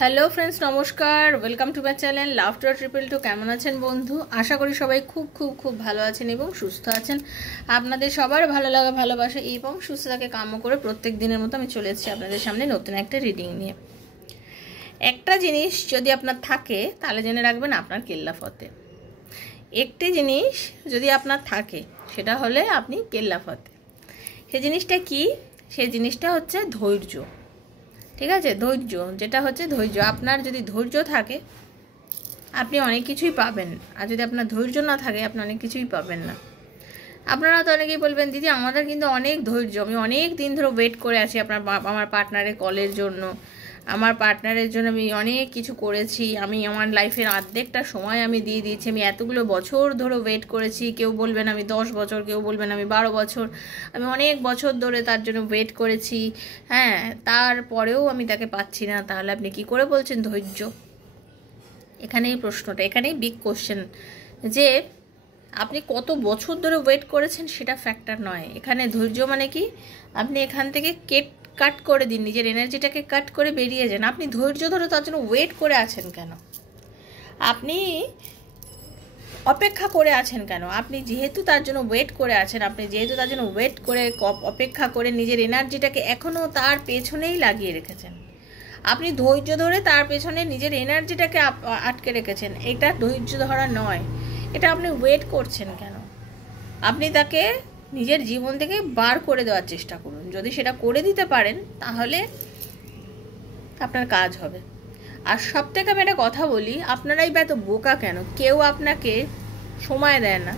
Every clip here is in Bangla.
হ্যালো ফ্রেন্ডস, নমস্কার। Welcome to my channel Laughter Triple Two. কেমন আছেন বন্ধু? আশা করি সবাই খুব খুব খুব ভালো আছেন এবং সুস্থ আছেন। আপনাদের সবার ভালো লাগা, ভালোবাসা এবং সুস্থতাকে কাম্য করে প্রত্যেক দিনের মতো আমি চলে এসেছি আপনাদের সামনে নতুন একটা রিডিং নিয়ে। একটা জিনিস যদি আপনার থাকে তাহলে জেনে রাখবেন আপনার কেল্লা ফতে। একটি জিনিস যদি আপনার থাকে সেটা হলে আপনি কেল্লা ফতে। সে জিনিসটা কি? সেই জিনিসটা হচ্ছে ধৈর্য। ঠিক আছে, ধৈর্য, যেটা হচ্ছে ধৈর্য। আপনার যদি ধৈর্য থাকে আপনি অনেক কিছুই পাবেন, আর যদি আপনার ধৈর্য না থাকে আপনি অনেক কিছুই পাবেন না। আপনারা তো অনেকেই বলবেন, দিদি আমাদের কিন্তু অনেক ধৈর্য, আমি অনেক দিন ধরে ওয়েট করে আছি আমার পার্টনারের কলের জন্য, আমার পার্টনারের জন্য আমি অনেক কিছু করেছি, আমি আমার লাইফের অর্ধেকটা সময় আমি দিয়ে দিয়েছি, আমি এতগুলো বছর ধরে ওয়েট করেছি। কেউ বলবেন আমি 10 বছর, কেউ বলবেন আমি 12 বছর, আমি অনেক বছর ধরে তার জন্য ওয়েট করেছি। হ্যাঁ, তারপরেও আমি তাকে পাচ্ছি না। তাহলে আপনি কি করে বলছেন ধৈর্য? এখানেই প্রশ্নটা, এখানেই বিগ কোশ্চেন, যে আপনি কত বছর ধরে ওয়েট করেছেন সেটা ফ্যাক্টর নয়। এখানে ধৈর্য মানে কি, আপনি এখান থেকে কাট করে দিন, নিজের এনার্জিটাকে কাট করে বেরিয়ে যান। আপনি ধৈর্য ধরে তার জন্য ওয়েট করে আছেন কেন? আপনি অপেক্ষা করে আছেন কেন? আপনি যেহেতু তার জন্য ওয়েট করে আছেন, আপনি যেহেতু তার জন্য ওয়েট করে অপেক্ষা করে নিজের এনার্জিটাকে এখনও তার পেছনেই লাগিয়ে রেখেছেন, আপনি ধৈর্য ধরে তার পেছনে নিজের এনার্জিটাকে আটকে রেখেছেন, এটা ধৈর্য ধরা নয়। এটা আপনি ওয়েট করছেন কেন? আপনি তাকে নিজের জীবন থেকে বার করে দেওয়ার চেষ্টা করুন। যদি সেটা করে দিতে পারেন তাহলে আপনার কাজ হবে। আর সব থেকে আমি একটা কথা বলি, আপনারাই বা এত বোকা কেন? কেউ আপনাকে সময় দেয় না,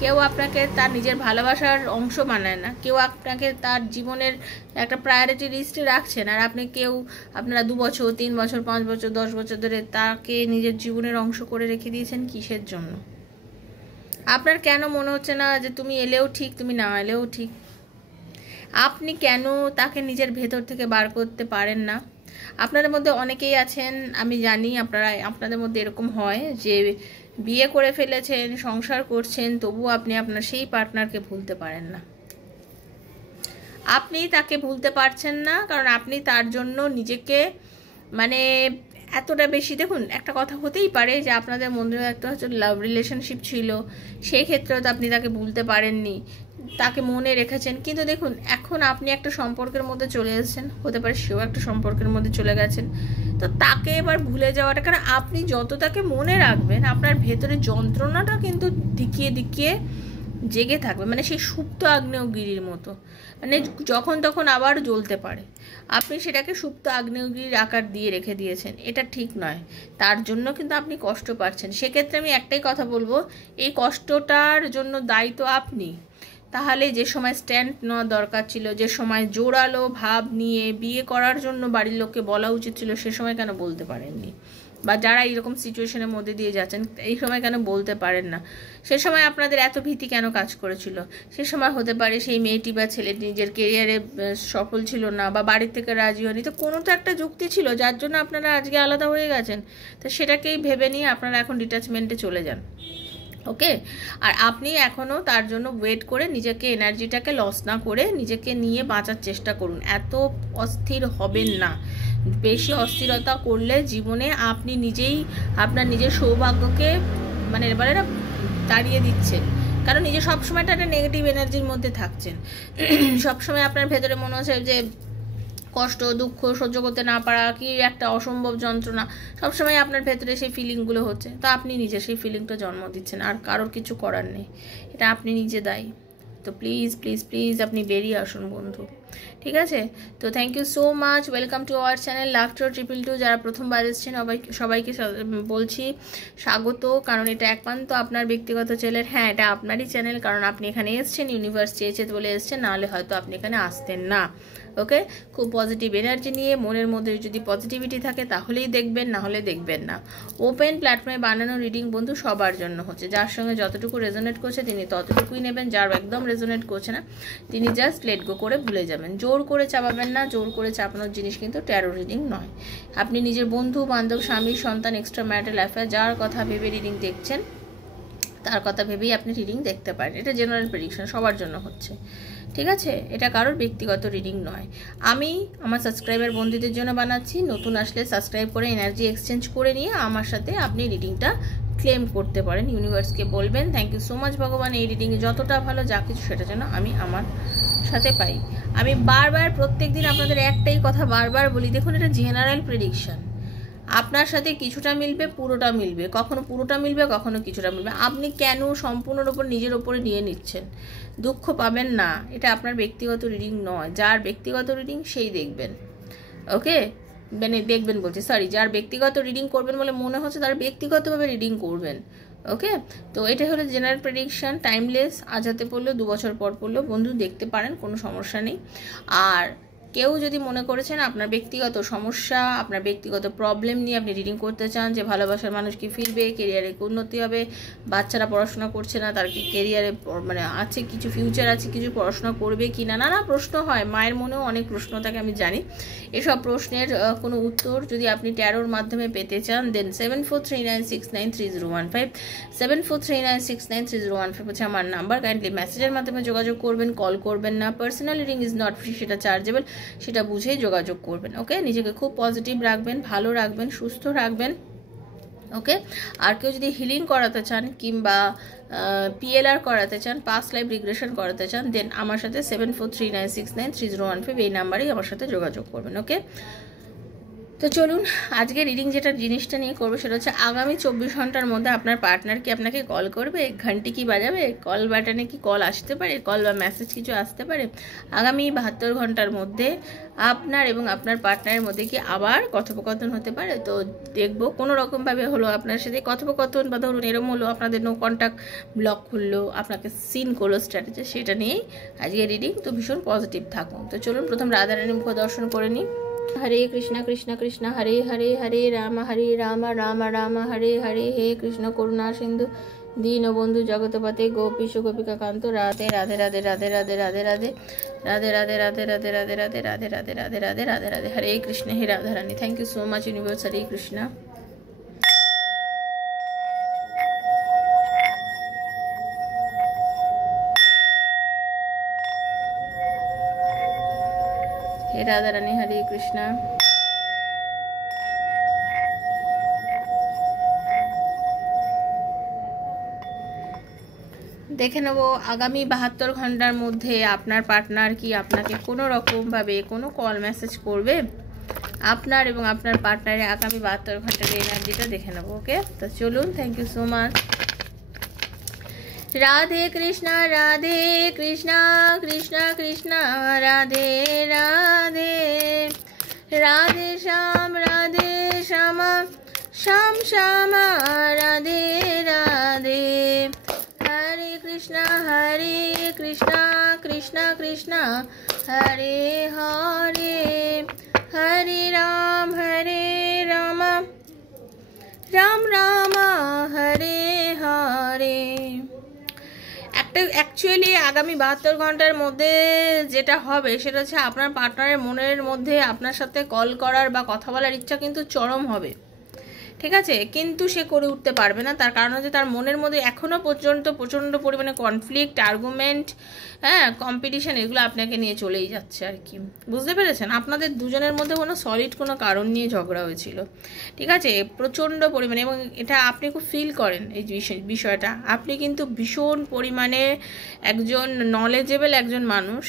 কেউ আপনাকে তার নিজের ভালোবাসার অংশ বানায় না, কেউ আপনাকে তার জীবনের একটা প্রায়োরিটি লিস্টে রাখছেন। আর আপনারা 2 বছর, 3 বছর, 5 বছর, 10 বছর ধরে তাকে নিজের জীবনের অংশ করে রেখে দিয়েছেন। কিসের জন্য? আপনার কেন মনে হচ্ছে না যে তুমি এলেও ঠিক, তুমি না এলেও ঠিক? আপনি কেন তাকে নিজের ভেতর থেকে বার করতে পারেন না? আপনাদের মধ্যে অনেকেই আছেন, আমি জানি আপনাদের মধ্যে এরকম হয় যে বিয়ে করে ফেলেছেন, সংসার করছেন, তবুও আপনি আপনার সেই পার্টনারকে ভুলতে পারেন না। আপনি তাকে ভুলতে পারছেন না কারণ আপনি তার জন্য নিজেকে মানে এতটা বেশি, দেখুন একটা কথা হতেই পারে যে আপনাদের মধ্যে একটা হচ্ছে লাভ রিলেশনশিপ ছিল, সেই ক্ষেত্রেও তো আপনি তাকে ভুলতে পারেননি, তাকে মনে রেখেছেন। কিন্তু দেখুন এখন আপনি একটা সম্পর্কের মধ্যে চলে এসেছেন, হতে পারে সেও একটা সম্পর্কের মধ্যে চলে গেছেন, তো তাকে এবার ভুলে যাওয়াটা, কারণ আপনি যত তাকে মনে রাখবেন আপনার ভেতরে যন্ত্রণাটা কিন্তু দিকিয়ে দিকিয়ে জেগে থাকবে, মানে সেই সুপ্ত আগ্নেয়গিরির মতো, মানে যখন তখন আবার জ্বলতে পারে। আপনি সেটাকে সুপ্ত আগ্নেয়গিরির আকার দিয়ে রেখে দিয়েছেন, এটা ঠিক নয়। তার জন্য কিন্তু আপনি কষ্ট পাচ্ছেন। সেক্ষেত্রে আমি একটাই কথা বলবো, এই কষ্টটার জন্য দায়ী তো আপনি। তাহলে যে সময় স্ট্যান্ড নেওয়া দরকার ছিল, যে সময় জোরালো ভাব নিয়ে বিয়ে করার জন্য বাড়ির লোককে বলা উচিত ছিল, সে সময় কেন বলতে পারেননি? বা যারা এইরকম সিচুয়েশনের মধ্যে দিয়ে যাচ্ছেন এই সময় কেন বলতে পারেন না? সে সময় আপনাদের এত ভীতি কেন কাজ করেছিল? সে সময় হতে পারে সেই মেয়েটি বা ছেলেটি নিজের কেরিয়ারে সফল ছিল না, বা বাড়ির থেকে রাজি হয়নি, তো কোনো তো একটা যুক্তি ছিল যার জন্য আপনারা আজকে আলাদা হয়ে গেছেন। তো সেটাকেই ভেবে নিয়ে আপনারা এখন ডিট্যাচমেন্টে চলে যান। ওকে, আর আপনি এখনও তার জন্য ওয়েট করে নিজেকে এনার্জিটাকে লস না করে নিজেকে নিয়ে বাঁচার চেষ্টা করুন। এত অস্থির হবেন না। বেশি অস্থিরতা করলে জীবনে আপনি নিজেই আপনার নিজের সৌভাগ্যকে মানে এবারে না তাড়িয়ে দিচ্ছেন, কারণ নিজে সবসময়টা একটা নেগেটিভ এনার্জির মধ্যে থাকছেন। সবসময় আপনার ভেতরে মনে হচ্ছে যে কষ্ট, দুঃখ সহ্য করতে না পারা কি একটা অসম্ভব যন্ত্রণা, সবসময় আপনার ভেতরে সেই ফিলিংগুলো হচ্ছে। তো আপনি নিজে সেই ফিলিংটা জন্ম দিচ্ছেন, আর কারোর কিছু করার নেই, এটা আপনি নিজে দায়ী। তো প্লিজ প্লিজ প্লিজ আপনি বেরিয়ে আসুন বন্ধু, ঠিক আছে? তো thank you so much, welcome to our channel Laughter Triple Two. যারা প্রথমবার এসেছেন সবাইকে বলছি স্বাগত, কারণ এটা একমাত্র আপনার ব্যক্তিগত চ্যানেল। হ্যাঁ, এটা আপনারই চ্যানেল, কারণ আপনি এখানে এসেছেন, ইউনিভার্স চেয়েছে বলে এসেছেন, নাহলে হয়তো আপনি এখানে আসতেন না। ওকে, খুব পজিটিভ এনার্জি নিয়ে, মনের মধ্যে যদি পজিটিভিটি থাকে তাহলেই দেখবেন, না হলে দেখবেন না। ওপেন প্ল্যাটফর্মে বানানো রিডিং বন্ধু সবার জন্য হচ্ছে, যার সঙ্গে যতটুকু রেজোনেট করছে তিনি ততটুকুই নেবেন, যার একদম রেজোনেট করছে না তিনি জাস্ট লেট গো করে ভুলে যাবেন। জোর করে চাপাবেন না, জোর করে চাপানোর জিনিস কিন্তু ট্যারো রিডিং নয়। আপনি নিজের বন্ধু বান্ধব, স্বামী, সন্তান, এক্সট্রা ম্যারিটাল অ্যাফেয়ার, যার কথা ভেবে রিডিং দেখছেন তার কথা ভেবেই আপনি রিডিং দেখতে পারেন। এটা জেনারেল প্রেডিকশন, সবার জন্য হচ্ছে, ঠিক আছে, এটা কারোর ব্যক্তিগত রিডিং নয়। আমি আমার সাবস্ক্রাইবার বন্ধুদের জন্য বানাচ্ছি। নতুন আসলে সাবস্ক্রাইব করে এনার্জি এক্সচেঞ্জ করে নিয়ে আমার সাথে আপনি রিডিংটা ক্লেম করতে পারেন। ইউনিভার্সকে বলবেন থ্যাংক ইউ সো মাচ ভগবান, এই রিডিংয়ে যতটা ভালো যা কিছু সেটা যেন আমি আমার সাথে পাই। আমি বারবার প্রত্যেক দিন আপনাদের একটাই কথা বারবার বলি, দেখুন এটা জেনারেল প্রেডিকশন, আপনার সাথে কিছুটা মিলবে, পুরোটা মিলবে, কখনো পুরোটা মিলবে, কখনো কিছুটা মিলবে। আপনি কেন সম্পূর্ণর ওপর নিজের ওপরে নিয়ে নিচ্ছেন? দুঃখ পাবেন না, এটা আপনার ব্যক্তিগত রিডিং নয়। যার ব্যক্তিগত রিডিং সেই দেখবেন, ওকে, মানে দেখবেন বলছি, সরি, যার ব্যক্তিগত রিডিং করবেন বলে মনে হচ্ছে তার ব্যক্তিগতভাবে রিডিং করবেন, ওকে। তো এটা হলো জেনারেল প্রেডিকশন, টাইমলেস, আজ হাতে পড়লো 2 বছর পর পড়লো, বন্ধু দেখতে পারেন, কোনো সমস্যা নেই। আর কেউ যদি মনে করেছেন আপনার ব্যক্তিগত সমস্যা, আপনার ব্যক্তিগত প্রবলেম নিয়ে আপনি রিডিং করতে চান, যে ভালোবাসার মানুষ কি ফিরবে, কেরিয়ারে উন্নতি হবে, বাচ্চারা পড়াশোনা করছে না, তার কি কেরিয়ারে মানে আছে কিছু ফিউচার আছে, কিছু পড়াশোনা করবে কি না, নানা প্রশ্ন হয়, মায়ের মনেও অনেক প্রশ্ন থাকে আমি জানি। এসব প্রশ্নের কোনো উত্তর যদি আপনি ট্যারোর মাধ্যমে পেতে চান, দেন 7439693015, 7439693015 হচ্ছে আমার নাম্বার। কাইন্ডলি মেসেজের মাধ্যমে যোগাযোগ করবেন, কল করবেন না। Personal reading is not free, সেটা চার্জেবল, সেটা বুঝেই যোগাযোগ করবেন, ওকে। নিজেকে খুব পজিটিভ রাখবেন, ভালো রাখবেন, সুস্থ রাখবেন, ওকে। আর কেউ যদি হিলিং করাতে চান কিংবা পিএলআর করাতে চান, পাস্ট লাইফ রিগ্রেশন করাতে চান, দেন আমার সাথে 7439693015 এই নাম্বারেই আমার সাথে যোগাযোগ করবেন, ওকে। তো চলুন আজকে রিডিং যেটা জিনিসটা নিয়ে করবো সেটা হচ্ছে আগামী 24 ঘন্টার মধ্যে আপনার পার্টনার কি আপনাকে কল করবে, ঘন্টি কি বাজাবে, কল বাটনে কি কল আসতে পারে, কল বা মেসেজ কিছু আসতে পারে। আগামী 72 ঘন্টার মধ্যে আপনার এবং আপনার পার্টনারের মধ্যে কি আবার কথোপকথন হতে পারে। তো দেখবো কোনো রকমভাবে হলো আপনার সাথে কথোপকথন, বা ধরুন এরম হলো আপনাদের নো কন্ট্যাক্ট ব্লক খুললো, আপনাকে সিন করলো স্ট্র্যাটেজি, সেটা নিয়েই আজকে রিডিং। তো ভীষণ পজিটিভ থাকুন। তো চলুন প্রথম রাধারানী মুখ দর্শন করে নিই। हरे कृष्णा कृष्णा कृष्णा हरे हरे, हरे राम राम राम हरे हरे, हे कृष्ण करुणा सिंधु दीनबंधु जगतपते गोपीश गोपिका कांत, राधे राधे राधे राधे राधे राधे राधे राधे राधे राधे राधे राधे राधे राधे राधे राधे राधे राधे राधे, हरे कृष्ण, हे Radha Rani. Thank you so much universe, Hare Krishna. हे राधा रानी, हरे कृष्णा। দেখে নেব আগামী 72 ঘন্টার মধ্যে আপনার পার্টনার কি আপনাকে কোনো রকমভাবে কোনো কল মেসেজ করবে। আপনার এবং আপনার পার্টনারের আগামী 72 ঘন্টার এনার্জিটা দেখে নেব, ওকে। তো চলুন, thank you so much. Radhe Krishna Krishna Krishna Radhe Radhe, Radhe Shyam Shyam Shyam Radhe Radhe, Hare Krishna Krishna Krishna Hare Hare, Hare Ram Ram Ram Hare Hare. একটা অ্যাকচুয়ালি আগামী 72 ঘন্টার মধ্যে যেটা হবে সেটা হচ্ছে আপনার পার্টনারের মনের মধ্যে আপনার সাথে কল করার বা কথা বলার ইচ্ছা কিন্তু চরম হবে, ঠিক আছে, কিন্তু সে করে উঠতে পারবে না। তার কারণ হচ্ছে তার মনের মধ্যে এখনও পর্যন্ত প্রচণ্ড পরিমাণে কনফ্লিক্ট, আর্গুমেন্ট, হ্যাঁ, কম্পিটিশন, এগুলো আপনাকে নিয়ে চলেই যাচ্ছে আর কি, বুঝতে পেরেছেন। আপনাদের দুজনের মধ্যে কোনো সলিড কোনো কারণ নিয়ে ঝগড়া হয়েছিল, ঠিক আছে, প্রচণ্ড পরিমাণে, এবং এটা আপনি খুব ফিল করেন এই বিষয়টা। আপনি কিন্তু ভীষণ পরিমাণে একজন নলেজেবল একজন মানুষ,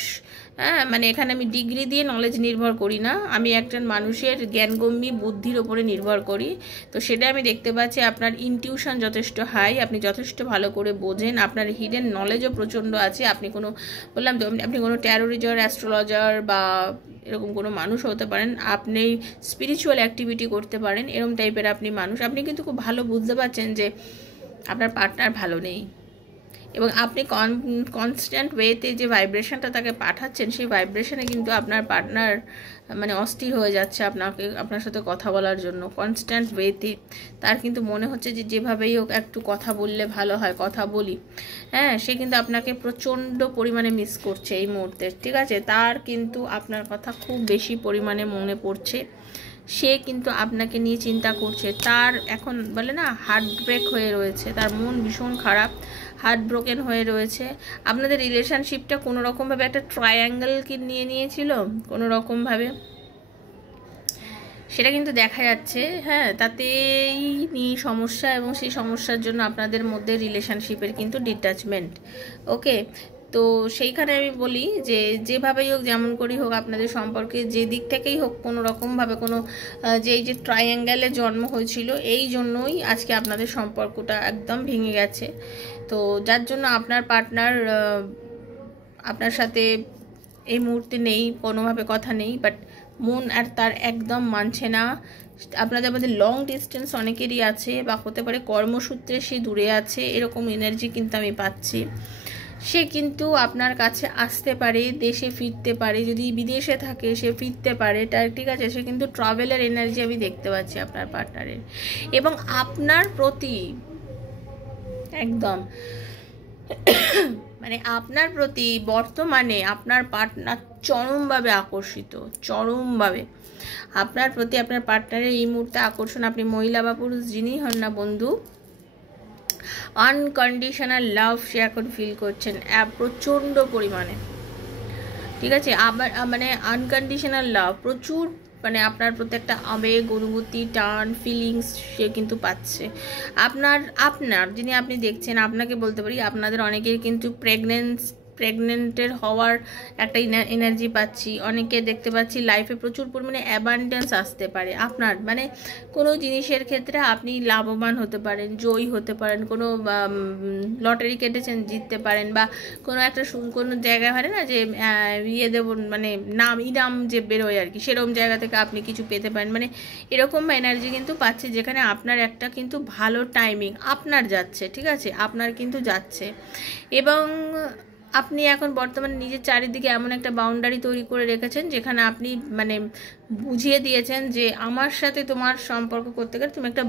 হ্যাঁ, মানে এখানে আমি ডিগ্রি দিয়ে নলেজ নির্ভর করি না, আমি একজন মানুষের জ্ঞানগম্যী বুদ্ধির ওপরে নির্ভর করি। তো সেটা আমি দেখতে পাচ্ছি আপনার ইনটিউশন যথেষ্ট হাই, আপনি যথেষ্ট ভালো করে বোঝেন, আপনার হিডেন নলেজও প্রচণ্ড আছে। আপনি কোনো বললাম তো আপনি কোনো ট্যারোরিজার, অ্যাস্ট্রোলজার বা এরকম কোনো মানুষ হতে পারেন, আপনি স্পিরিচুয়াল অ্যাক্টিভিটি করতে পারেন, এরকম টাইপের আপনি মানুষ। আপনি কিন্তু খুব ভালো বুঝতে পারছেন যে আপনার পার্টনার ভালো নেই, এবং আপনি কনস্ট্যান্ট ওয়েতে যে ভাইব্রেশনটা তাকে পাঠাচ্ছেন সেই ভাইব্রেশনে কিন্তু আপনার পার্টনার মানে অস্থির হয়ে যাচ্ছে আপনার সাথে কথা বলার জন্য কনস্ট্যান্ট ওয়েতে। তার কিন্তু মনে হচ্ছে যে যেভাবেই হোক একটু কথা বললে ভালো হয়, কথা বলি, হ্যাঁ, সে কিন্তু আপনাকে প্রচণ্ড পরিমাণে মিস করছে এই মুহূর্তে, ঠিক আছে। তার কিন্তু আপনার কথা খুব বেশি পরিমাণে মনে পড়ছে, সে কিন্তু আপনাকে নিয়ে চিন্তা করছে, তার এখন বলে না হার্ট ব্রেক হয়ে রয়েছে, তার মন ভীষণ খারাপ, হার্ট ব্রোকেন হয়ে রয়েছে। আপনাদের রিলেশনশিপটা কোনো রকমভাবে একটা ট্রায়াঙ্গেল কি নিয়ে নিয়েছিল কোনো রকমভাবে, সেটা কিন্তু দেখা যাচ্ছে। হ্যাঁ, তাতেই নিয়ে সমস্যা, এবং সেই সমস্যার জন্য আপনাদের মধ্যে রিলেশনশিপের কিন্তু ডিট্যাচমেন্ট। ওকে, তো সেইখানে আমি বলি যে যেভাবেই হোক, যেমন করেই হোক, আপনাদের সম্পর্কে যে দিক থেকেই হোক, কোনো রকমভাবে কোনো যে এই যে ট্রায়াঙ্গেলে জন্ম হয়েছিল, এই জন্যই আজকে আপনাদের সম্পর্কটা একদম ভেঙে গেছে। তো যার জন্য আপনার পার্টনার আপনার সাথে এই মুহূর্তে নেই, কোনোভাবে কথা নেই, বাট মন আর তার একদম মানছে না। আপনাদের মধ্যে লং ডিস্টেন্স অনেকেরই আছে, বা হতে পারে কর্মসূত্রে সে দূরে আছে, এরকম এনার্জি কিন্তু আমি পাচ্ছি। সে কিন্তু আপনার কাছে আসতে পারে, দেশে ফিরতে পারে, যদি বিদেশে থাকে সে ফিরতে পারে, ঠিক আছে। সে কিন্তু ট্রাভেলের এনার্জি আমি দেখতে পাচ্ছি আপনার পার্টনারের, এবং আপনার প্রতি একদম মানে আপনার প্রতি বর্তমানে আপনার পার্টনার চরমভাবে আকর্ষিত, চরমভাবে আপনার প্রতি আপনার পার্টনারের এই মুহূর্তে আকর্ষণ, আপনি মহিলা বা পুরুষ যিনিই হন না বন্ধু, আনকন্ডিশনাল লাভ সে এখন ফিল করছেন প্রচণ্ড পরিমাণে, ঠিক আছে। আবার মানে আনকন্ডিশনাল লাভ প্রচুর, মানে আপনার প্রতি একটা আবেগ, অনুভূতি, টান, ফিলিংস সে কিন্তু পাচ্ছে। আপনার যিনি আপনি দেখছেন, আপনাকে বলতে পারি আপনাদের অনেকের কিন্তু প্রেগনেন্টের হওয়ার একটা এনার্জি পাচ্ছি। অনেকে দেখতে পাচ্ছি লাইফে প্রচুর পরিমাণে অ্যাবান্ডেন্স আসতে পারে আপনার, মানে কোনো জিনিসের ক্ষেত্রে আপনি লাভবান হতে পারেন, জয়ী হতে পারেন, কোনো লটারি কেটেছেন জিততে পারেন, বা কোনো একটা কোনো জায়গায় হয় না যে দেবো মানে ইনাম যে বেরোয় আর কি, সেরকম জায়গা থেকে আপনি কিছু পেতে পারেন, মানে এরকম এনার্জি কিন্তু পাচ্ছে, যেখানে আপনার একটা কিন্তু ভালো টাইমিং আপনার যাচ্ছে, ঠিক আছে, আপনার কিন্তু যাচ্ছে। এবং আপনি এখন বর্তমানে নিজের চারিদিকে এমন একটা বাউন্ডারি তৈরি করে রেখেছেন, যেখানে আপনি মানে বুঝিয়ে দিয়েছেন যে আমার সাথে তোমার সম্পর্ক করতে গেলে তুমি একটা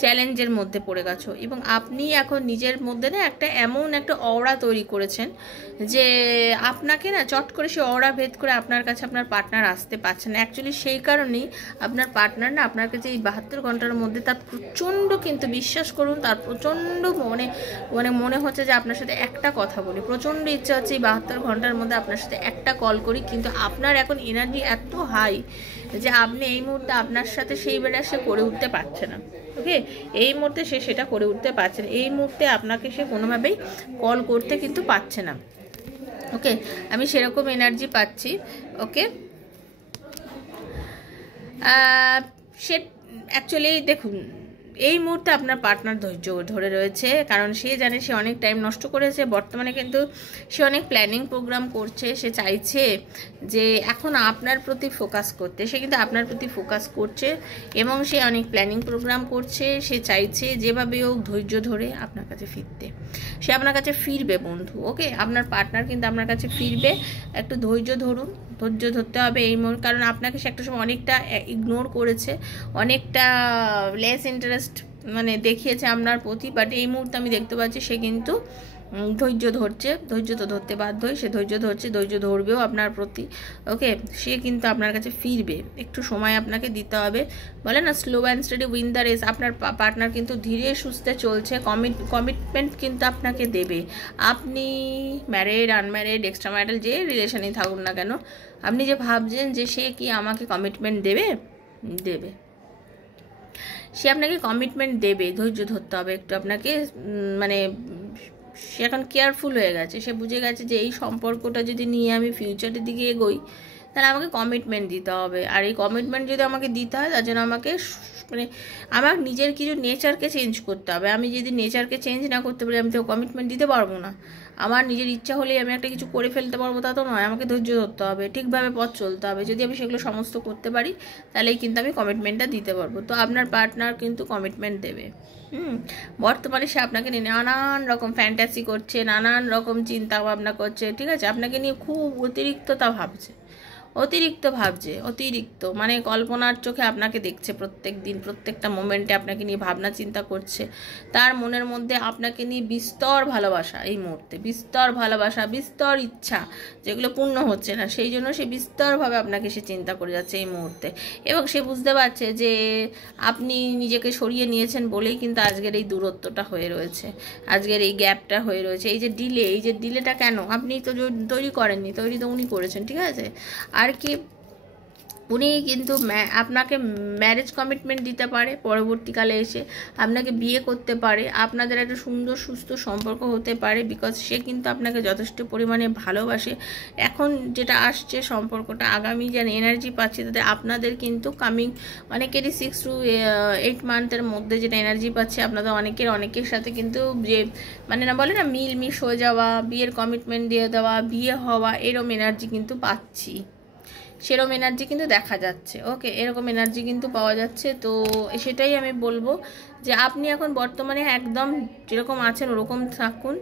চ্যালেঞ্জের মধ্যে পড়ে গেছো, এবং আপনি এখন নিজের মধ্যে না একটা এমন একটা অওরা তৈরি করেছেন যে আপনাকে না চট করে সে অওরা ভেদ করে আপনার কাছে আপনার পার্টনার আসতে পারছে না। অ্যাকচুয়ালি সেই কারণেই আপনার পার্টনার না আপনার কাছে এই 72 ঘন্টার মধ্যে তার প্রচণ্ড, কিন্তু বিশ্বাস করুন, তার প্রচণ্ড মনে হচ্ছে যে আপনার সাথে একটা কথা বলি, প্রচণ্ড ইচ্ছা হচ্ছে এই 72 ঘন্টার মধ্যে আপনার সাথে একটা কল করি, কিন্তু আপনার এখন এনার্জি এত হাই যে আপনি এই মুহূর্তে আপনার সাথে সেই বেলা সে করে উঠতে পারছে না। ওকে, এই মুহূর্তে সে সেটা করে উঠতে পারছে না, এই মুহূর্তে আপনাকে সে কোনোভাবেই কল করতে কিন্তু পারছে না। ওকে, আমি সেরকম এনার্জি পাচ্ছি। ওকে, সে অ্যাকচুয়ালি দেখুন এই মুহূর্তে আপনার পার্টনার ধৈর্য ধরে রয়েছে, কারণ সে জানে সে অনেক টাইম নষ্ট করেছে। বর্তমানে কিন্তু সে অনেক প্ল্যানিং প্রোগ্রাম করছে, সে চাইছে যে এখন আপনার প্রতি ফোকাস করতে, সে কিন্তু আপনার প্রতি ফোকাস করছে, এবং সে অনেক প্ল্যানিং প্রোগ্রাম করছে। সে চাইছে যেভাবে হোক ধৈর্য ধরে আপনার কাছে ফিরতে, সে আপনার কাছে ফিরবে বন্ধু। ওকে, আপনার পার্টনার কিন্তু আপনার কাছে ফিরবে, একটু ধৈর্য ধরুন, ধৈর্য ধরতে হবে এই কারণ আপনাকে সে একটা সময় অনেকটা ইগনোর করেছে, অনেকটা লেস ইন্টারেস্ট মানে দেখিয়েছে আপনার প্রতি, বাট এই মুহূর্তে আমি দেখতে পাচ্ছি সে কিন্তু ধৈর্য ধরছে, ধৈর্য তো ধরতে বাধ্যই, সে ধৈর্য ধরছে, ধৈর্য ধরবেও আপনার প্রতি। ওকে, সে কিন্তু আপনার কাছে ফিরবে, একটু সময় আপনাকে দিতে হবে। বলে না slow and steady win the race, আপনার পার্টনার কিন্তু ধীরে সুস্থে চলছে, কমিটমেন্ট কিন্তু আপনাকে দেবে। আপনি ম্যারিড, আনম্যারিড, এক্সট্রা ম্যারিটাল যে রিলেশনেই থাকুন না কেন, আপনি যে ভাবছেন যে সে কি আমাকে কমিটমেন্ট দেবে, দেবে, সে আপনাকে কমিটমেন্ট দেবে। ধৈর্য ধরতে হবে একটু আপনাকে, মানে সে এখন কেয়ারফুল হয়ে গেছে, সে বুঝে গেছে যে এই সম্পর্কটা যদি নিয়ে আমি ফিউচারের দিকে এগোই তাহলে আমাকে কমিটমেন্ট দিতে হবে, আর এই কমিটমেন্ট যদি আমাকে দিতে হয় তার জন্য আমাকে মানে আমার নিজের কিছু নেচারকে চেঞ্জ করতে হবে। আমি যদি নেচারকে চেঞ্জ না করতে পারি আমি তো কমিটমেন্ট দিতে পারবো না। আমার নিজের ইচ্ছা হলেই আমি একটা কিছু করে ফেলতে পারবো তা তো নয়, আমাকে ধৈর্য ধরতে হবে, ঠিকভাবে পথ চলতে হবে। যদি আমি সেগুলো সমস্ত করতে পারি তাহলেই কিন্তু আমি কমিটমেন্টটা দিতে পারবো। তো আপনার পার্টনার কিন্তু কমিটমেন্ট দেবে। বর্তমানে সে আপনাকে নিয়ে নানান রকম ফ্যান্টাসি করছে, নানান রকম চিন্তা ভাবনা করছে, ঠিক আছে, আপনাকে নিয়ে খুব অতিরিক্ততা ভাবছে, অতিরিক্ত ভাবছে, অতিরিক্ত মানে কল্পনার চোখে আপনাকে দেখছে প্রত্যেক দিন, প্রত্যেকটা মোমেন্টে আপনাকে নিয়ে ভাবনা চিন্তা করছে। তার মনের মধ্যে আপনাকে নিয়ে বিস্তর ভালোবাসা, এই মুহূর্তে বিস্তর ভালোবাসা, বিস্তর ইচ্ছা, যেগুলো পূর্ণ হচ্ছে না, সেই জন্য সে বিস্তরভাবে আপনাকে সে চিন্তা করে যাচ্ছে এই মুহূর্তে। এবং সে বুঝতে পারছে যে আপনি নিজেকে সরিয়ে নিয়েছেন বলেই কিন্তু আজকের এই দূরত্বটা হয়ে রয়েছে, আজকের এই গ্যাপটা হয়ে রয়েছে, এই যে ডিলেটা কেন, আপনি তো তৈরি করেননি, তৈরি তো উনি করেছেন, ঠিক আছে। আর কি, উনি কিন্তু আপনাকে ম্যারেজ কমিটমেন্ট দিতে পারে, পরবর্তীকালে এসে আপনাকে বিয়ে করতে পারে, আপনাদের একটা সুন্দর সুস্থ সম্পর্ক হতে পারে, বিকজ সে কিন্তু আপনাকে যথেষ্ট পরিমাণে ভালোবাসে। এখন যেটা আসছে সম্পর্কটা, আগামী যে এনার্জি পাচ্ছি তাতে আপনাদের কিন্তু কামিং অনেকেরই 6 to 8 মান্থের মধ্যে যেটা এনার্জি পাচ্ছে, আপনাদের অনেকের সাথে কিন্তু যে মানে না বলে না মিশ হয়ে যাওয়া, বিয়ের কমিটমেন্ট দিয়ে দেওয়া, বিয়ে হওয়া, এরম এনার্জি কিন্তু পাচ্ছি, সেরকম এনার্জি কিন্তু দেখা যাচ্ছে। ওকে, এরকম এনার্জি কিন্তু পাওয়া যাচ্ছে। তো সেটাই আমি বলবো যে আপনি এখন বর্তমানে একদম যেরকম আছেন ওরকম থাকুন।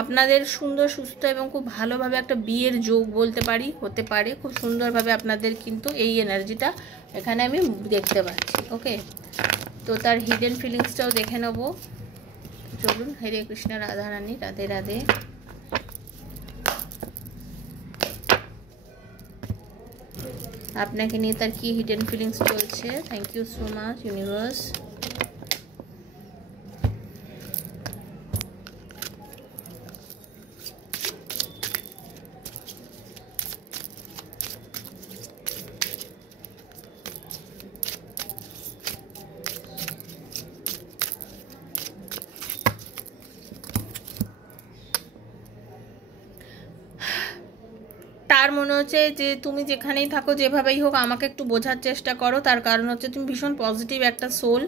আপনাদের সুন্দর সুস্থ এবং খুব ভালোভাবে একটা বিয়ের যোগ বলতে পারি হতে পারে, খুব সুন্দরভাবে আপনাদের কিন্তু এই এনার্জিটা এখানে আমি দেখতে পাচ্ছি। ওকে, তো তার হিডেন ফিলিংসটাও দেখে নেবো। চলুন, হরে কৃষ্ণ, রাধা রানী, রাধে রাধে। আপনাকে নিয়ে তার কি হিডেন ফিলিংস চলছে। Thank you so much universe. তার মনে হচ্ছে যে তুমি যেখানেই থাকো, যেভাবেই হোক, আমাকে একটু বোঝার চেষ্টা করো। তার কারণ হচ্ছে তুমি ভীষণ পজিটিভ একটা সোল,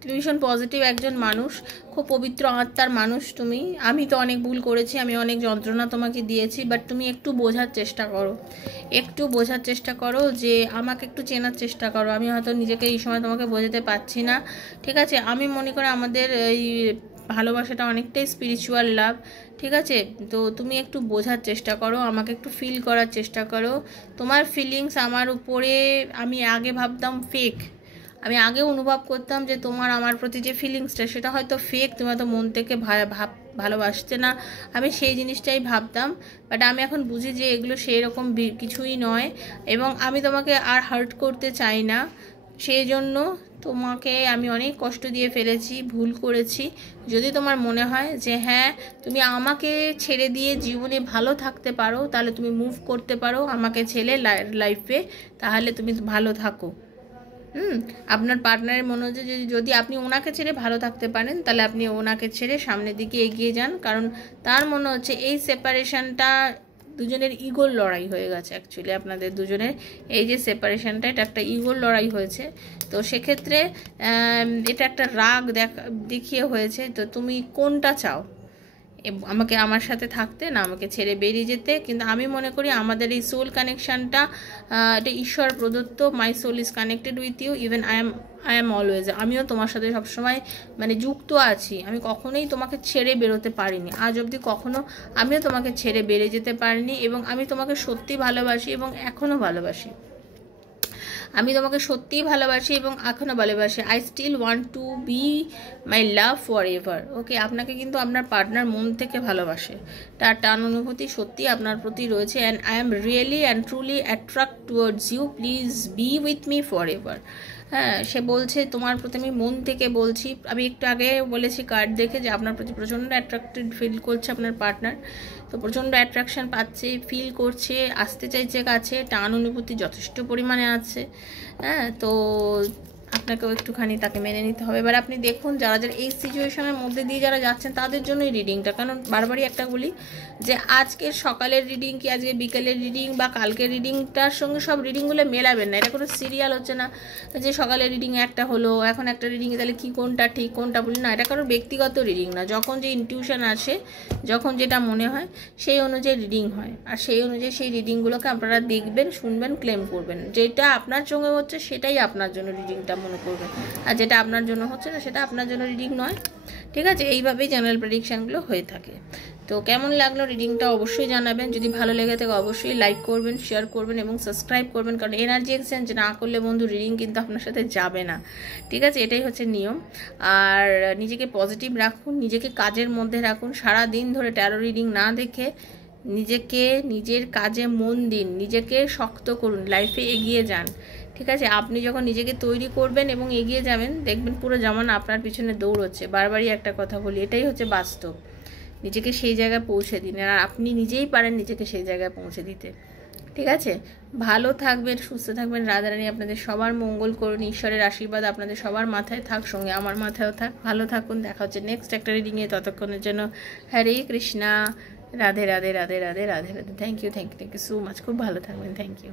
তুমি ভীষণ পজিটিভ একজন মানুষ, খুব পবিত্র আত্মার মানুষ তুমি। আমি তো অনেক ভুল করেছি, আমি অনেক যন্ত্রণা তোমাকে দিয়েছি, বাট তুমি একটু বোঝার চেষ্টা করো, একটু বোঝার চেষ্টা করো, যে আমাকে একটু চেনার চেষ্টা করো। আমি হয়তো নিজেকে এই সময় তোমাকে বোঝাতে পারছি না, ঠিক আছে। আমি মনে করি আমাদের এই ভালোবাসাটা অনেকটাই স্পিরিচুয়াল লাভ, ঠিক আছে। তো তুমি একটু বোঝার চেষ্টা করো, আমাকে একটু ফিল করার চেষ্টা করো। তোমার ফিলিংস আমার উপরে, আমি আগে ভাবতাম ফেক, আমি আগে অনুভব করতাম যে তোমার আমার প্রতি যে ফিলিংসটা সেটা হয়তো ফেক, তুমি হয়তো মন থেকে ভালোবাসতে না, আমি সেই জিনিসটাই ভাবতাম। বাট আমি এখন বুঝি যে এগুলো সেই রকম কিছুই নয়, এবং আমি তোমাকে আর হার্ট করতে চাই না। সেই জন্য তোমাকে আমি অনেক কষ্ট দিয়ে ফেলেছি, ভুল করেছি। যদি তোমার মনে হয় যে হ্যাঁ তুমি আমাকে ছেড়ে দিয়ে জীবনে ভালো থাকতে পারো, তাহলে তুমি মুভ করতে পারো আমাকে ছেড়ে লাইফে, তাহলে তুমি ভালো থাকো। আপনার পার্টনারের মনে হচ্ছে যদি আপনি ওনাকে ছেড়ে ভালো থাকতে পারেন, তাহলে আপনি ওনাকে ছেড়ে সামনের দিকে এগিয়ে যান। কারণ তার মনে হচ্ছে এই সেপারেশনটা দুজনের ইগোর লড়াই হয়ে গেছে। অ্যাকচুয়ালি আপনাদের দুজনের এই যে সেপারেশনটা, এটা একটা ইগোর লড়াই হয়েছে। তো সেক্ষেত্রে এটা একটা রাগ দেখিয়ে হয়েছে। তো তুমি কোনটা চাও, আমাকে আমার সাথে থাকতে না আমাকে ছেড়ে বেরিয়ে যেতে? কিন্তু আমি মনে করি আমাদের এই সোল কানেকশানটা এটা ঈশ্বর প্রদত্ত। My soul is connected with you, even I am always, আমিও তোমার সাথে সবসময় মানে যুক্ত আছি। আমি কখনোই তোমাকে ছেড়ে বেরোতে পারিনি, আজ অবধি কখনো আমিও তোমাকে ছেড়ে বেরিয়ে যেতে পারিনি, এবং আমি তোমাকে সত্যি ভালোবাসি এবং এখনও ভালোবাসি। আমি তোমাকে সত্যিই ভালোবাসি এবং এখনও ভালোবাসি। I still want to be my love forever. Okay, আপনাকে কিন্তু আপনার পার্টনার মন থেকে ভালোবাসে, তার টান অনুভূতি সত্যি আপনার প্রতি রয়েছে। And I am really and truly attract towards you, please be with me forever. হ্যাঁ, সে বলছে তোমার প্রতি আমি মন থেকে বলছি। আমি একটু আগে বলেছি কার্ড দেখে যে আপনার প্রতি প্রচণ্ড অ্যাট্রাক্টেড ফিল করছে আপনার পার্টনার। তো প্রচণ্ড অ্যাট্রাকশান পাচ্ছে, ফিল করছে, আসতে চাইছে কাছে, টান অনুভূতি যথেষ্ট পরিমাণে আছে। হ্যাঁ, তো আপনাকেও একটুখানি তাকে মেনে নিতে হবে। এবার আপনি দেখুন যারা এই সিচুয়েশনের মধ্যে দিয়ে যারা যাচ্ছেন তাদের জন্যই রিডিংটা। কারণ বারবারই একটা বলি যে আজকের সকালের রিডিং কি আজকে বিকেলের রিডিং বা কালকের রিডিংটার সঙ্গে সব রিডিংগুলো মেলাবেন না। এটা কোনো সিরিয়াল হচ্ছে না যে সকালের রিডিং একটা হলো, এখন একটা রিডিংয়ে তাহলে কি কোনটা ঠিক কোনটা বলি না, এটা কারোর ব্যক্তিগত রিডিং না। যখন যে ইনটিউশন আসে, যখন যেটা মনে হয় সেই অনুযায়ী রিডিং হয়, আর সেই অনুযায়ী সেই রিডিংগুলোকে আপনারা দেখবেন, শুনবেন, ক্লেম করবেন। যেটা আপনার সঙ্গে হচ্ছে সেটাই আপনার জন্য রিডিংটা মনে করবেন, আর যেটা আপনার জন্য হচ্ছে না সেটা আপনার জন্য রিডিং নয়। ঠিক আছে, এইভাবেই জেনারেল প্রেডিকশানগুলো হয়ে থাকে। তো তো কেমন লাগলো রিডিংটা অবশ্যই জানাবেন। যদি ভালো লেগে থাকে অবশ্যই লাইক করবেন, শেয়ার করবেন এবং সাবস্ক্রাইব করবেন, কারণ এনার্জি এক্সচেঞ্জ না করলে বন্ধু রিডিং কিন্তু আপনার সাথে যাবে না, ঠিক আছে? এটাই হচ্ছে নিয়ম। আর নিজেকে পজিটিভ রাখুন, নিজেকে কাজের মধ্যে রাখুন। সারা দিন ধরে ট্যারো রিডিং না দেখে নিজেকে নিজের কাজে মন দিন, নিজেকে শক্ত করুন, লাইফে এগিয়ে যান, ঠিক আছে? আপনি যখন নিজেকে তৈরি করবেন এবং এগিয়ে যাবেন, দেখবেন পুরো জামানা আপনার পিছনে দৌড়চ্ছে। বারবারই একটা কথা বলি, এটাই হচ্ছে বাস্তব। নিজেকে সেই জায়গায় পৌঁছে দিন, আর আপনি নিজেই পারেন নিজেকে সেই জায়গায় পৌঁছে দিতে, ঠিক আছে? ভালো থাকবেন, সুস্থ থাকবেন। রাধারানী আপনাদের সবার মঙ্গল করুন। ঈশ্বরের আশীর্বাদ আপনাদের সবার মাথায় থাক, সঙ্গে আমার মাথায়ও থাক। ভালো থাকুন, দেখা হচ্ছে নেক্সট একটা রিডিংয়ে। ততক্ষণের জন্য Hare Krishna, Radhe Radhe Radhe Radhe Radhe Radhe. Thank you so much. খুব ভালো থাকবেন। Thank you.